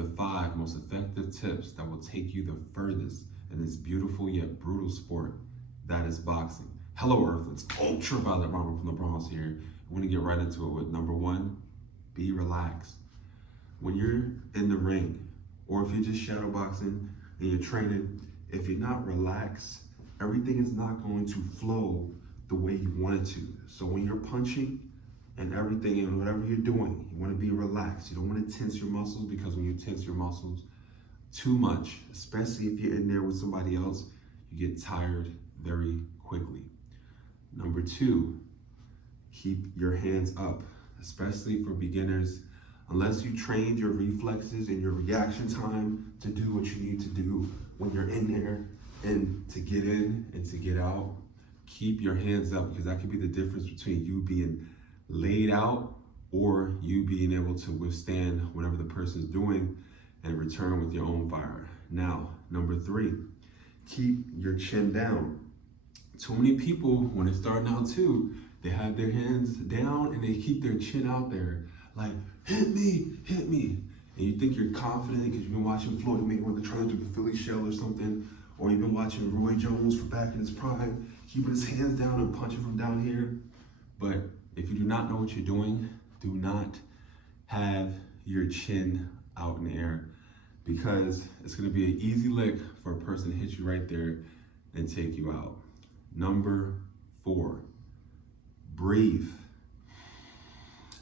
the 5 most effective tips that will take you the furthest in this beautiful yet brutal sport that is boxing. Hello Earth, it's Ultraviolet Ronald from the Bronx here. We're gonna get right into it with number 1, be relaxed. When you're in the ring, or if you're just shadow boxing and you're training, if you're not relaxed, everything is not going to flow the way you want it to. So when you're punching and everything and whatever you're doing, you want to be relaxed. You don't want to tense your muscles, because when you tense your muscles too much, especially if you're in there with somebody else, you get tired very quickly. Number 2, keep your hands up, especially for beginners. Unless you trained your reflexes and your reaction time to do what you need to do when you're in there and to get in and to get out, keep your hands up, because that could be the difference between you being laid out or you being able to withstand whatever the person's doing and return with your own fire. Now, number 3, keep your chin down. Too many people, when they're starting out too, they have their hands down and they keep their chin out there, like, hit me, hit me. And you think you're confident because you've been watching Floyd Mayweather trying to do the Philly shell or something, or you've been watching Roy Jones for back in his prime, keeping his hands down and punching from down here. But if you do not know what you're doing, do not have your chin out in the air, because it's gonna be an easy lick for a person to hit you right there and take you out. Number 4, breathe.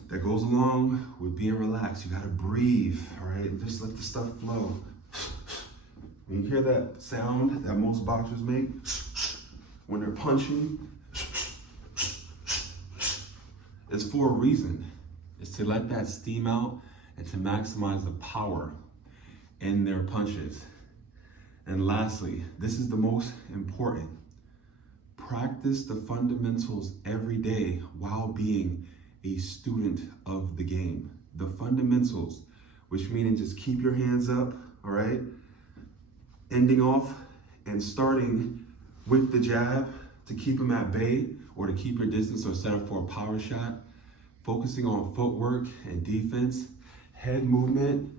That goes along with being relaxed. You gotta breathe, all right? And just let the stuff flow. When you hear that sound that most boxers make when they're punching, it's for a reason. It's to let that steam out and to maximize the power in their punches. And lastly, this is the most important. Practice the fundamentals every day while being a student of the game. The fundamentals, which meaning just keep your hands up, all right? Ending off and starting with the jab to keep them at bay or to keep your distance or set up for a power shot. Focusing on footwork and defense, head movement,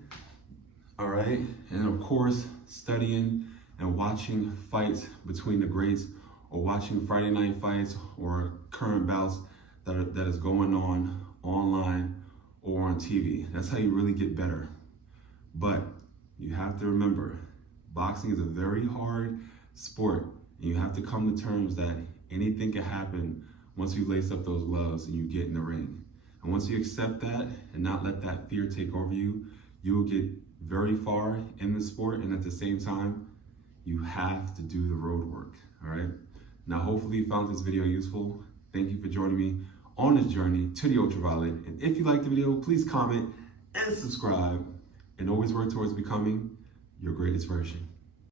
all right? And of course, studying and watching fights between the greats, or watching Friday night fights or current bouts that is going on online or on TV. That's how you really get better. But you have to remember, boxing is a very hard sport, and you have to come to terms that anything can happen once you lace up those gloves and you get in the ring. And once you accept that and not let that fear take over you, you will get very far in the sport, and at the same time, you have to do the road work, all right? Now, hopefully you found this video useful. Thank you for joining me on this journey to the ultraviolet. And if you liked the video, please comment and subscribe, and always work towards becoming your greatest version.